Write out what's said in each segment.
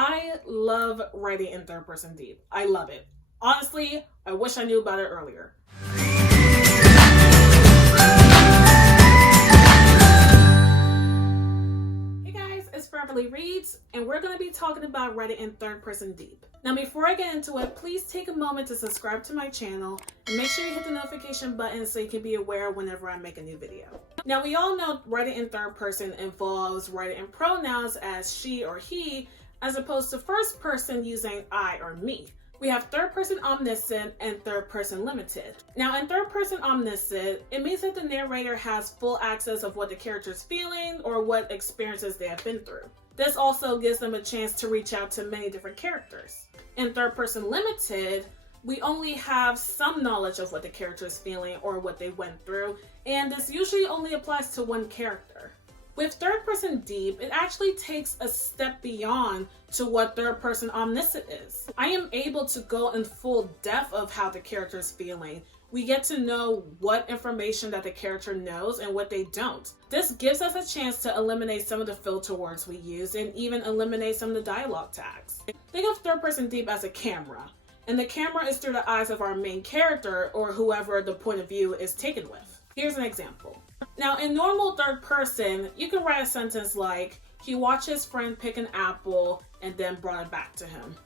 I love writing in third person deep. I love it. Honestly, I wish I knew about it earlier. Hey guys, it's Beverly Reads, and we're going to be talking about writing in third person deep. Now before I get into it, please take a moment to subscribe to my channel and make sure you hit the notification button so you can be aware whenever I make a new video. Now we all know writing in third person involves writing in pronouns as she or he, as opposed to first person using I or me. We have third person omniscient and third person limited. Now in third person omniscient, it means that the narrator has full access of what the character is feeling or what experiences they have been through. This also gives them a chance to reach out to many different characters. In third person limited, we only have some knowledge of what the character is feeling or what they went through, and this usually only applies to one character. With third person deep, it actually takes a step beyond to what third person omniscient is. I am able to go in full depth of how the character is feeling. We get to know what information that the character knows and what they don't. This gives us a chance to eliminate some of the filter words we use and even eliminate some of the dialogue tags. Think of third person deep as a camera, and the camera is through the eyes of our main character or whoever the point of view is taken with. Here's an example. Now in normal third person, you can write a sentence like, he watched his friend pick an apple and then brought it back to him.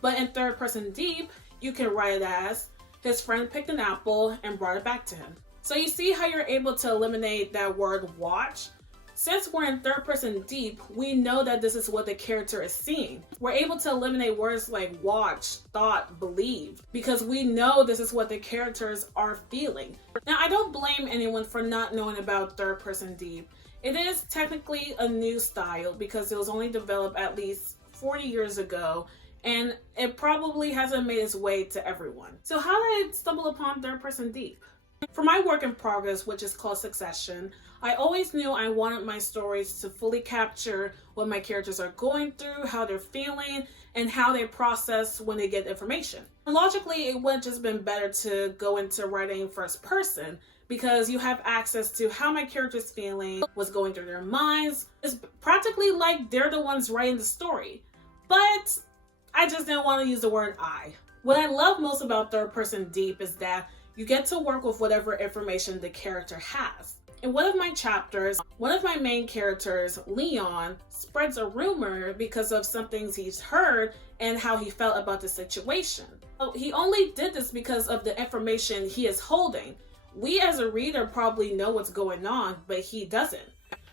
But in third person deep, you can write it as, his friend picked an apple and brought it back to him. So you see how you're able to eliminate that word watch? Since we're in third person deep, we know that this is what the character is seeing. We're able to eliminate words like watch, thought, believe, because we know this is what the characters are feeling. Now, I don't blame anyone for not knowing about third person deep. It is technically a new style because it was only developed at least 40 years ago, and it probably hasn't made its way to everyone. So how did I stumble upon third person deep? For my work in progress, which is called Succession, I always knew I wanted my stories to fully capture what my characters are going through, how they're feeling, and how they process when they get information. And logically, it would have just been better to go into writing first person because you have access to how my character's feeling, what's going through their minds. It's practically like they're the ones writing the story. But I just didn't want to use the word I. What I love most about third person deep is that you get to work with whatever information the character has. In one of my chapters, one of my main characters, Leon, spreads a rumor because of some things he's heard and how he felt about the situation. He only did this because of the information he is holding. We as a reader probably know what's going on, but he doesn't.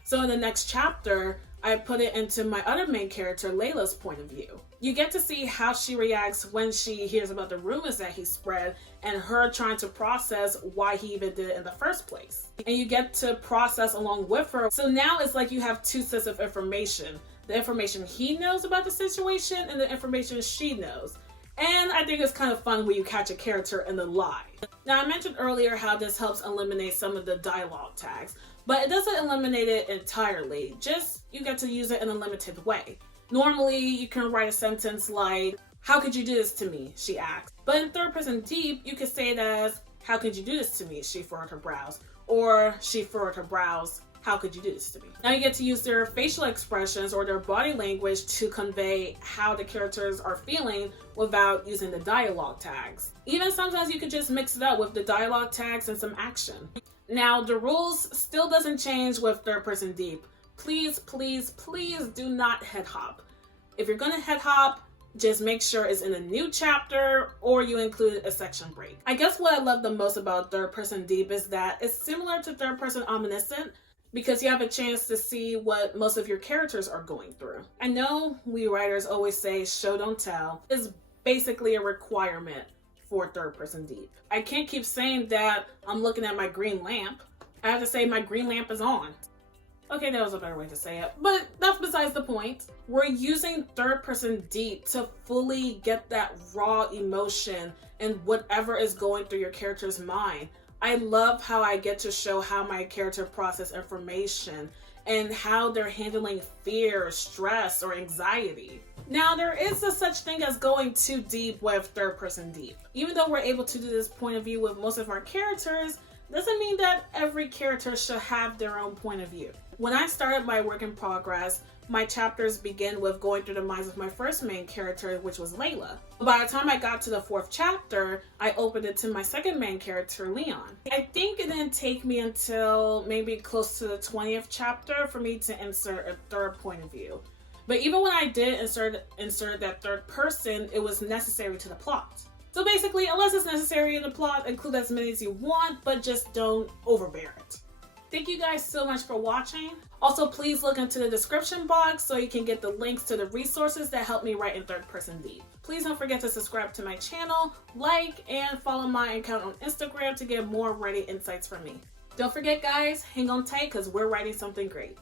So in the next chapter, I put it into my other main character, Layla's point of view. You get to see how she reacts when she hears about the rumors that he spread and her trying to process why he even did it in the first place. And you get to process along with her. So now it's like you have two sets of information. The information he knows about the situation and the information she knows. And I think it's kind of fun when you catch a character in the lie. Now I mentioned earlier how this helps eliminate some of the dialogue tags, but it doesn't eliminate it entirely. Just you get to use it in a limited way. Normally, you can write a sentence like, how could you do this to me? She asked. But in third person deep, you could say it as, how could you do this to me? She furrowed her brows. Or she furrowed her brows. How could you do this to me? Now you get to use their facial expressions or their body language to convey how the characters are feeling without using the dialogue tags. Even sometimes you could just mix it up with the dialogue tags and some action. Now the rules still doesn't change with third person deep. Please, please, please do not head hop. If you're gonna head hop, just make sure it's in a new chapter or you include a section break. I guess what I love the most about third person deep is that it's similar to third person omniscient because you have a chance to see what most of your characters are going through. I know we writers always say show don't tell is basically a requirement for third person deep. I can't keep saying that I'm looking at my green lamp. I have to say my green lamp is on. Okay, that was a better way to say it, but that's besides the point. We're using third person deep to fully get that raw emotion and whatever is going through your character's mind. I love how I get to show how my character processes information and how they're handling fear, stress, or anxiety. Now, there is a such thing as going too deep with third person deep. Even though we're able to do this point of view with most of our characters, doesn't mean that every character should have their own point of view. When I started my work in progress, my chapters begin with going through the minds of my first main character, which was Layla. By the time I got to the 4th chapter, I opened it to my second main character, Leon. I think it didn't take me until maybe close to the 20th chapter for me to insert a third point of view. But even when I did insert that third person, it was necessary to the plot. So basically, unless it's necessary in the plot, include as many as you want, but just don't overbear it. Thank you guys so much for watching. Also, please look into the description box so you can get the links to the resources that help me write in 3rd person deep. Please don't forget to subscribe to my channel, like, and follow my account on Instagram to get more writing insights from me. Don't forget guys, hang on tight because we're writing something great.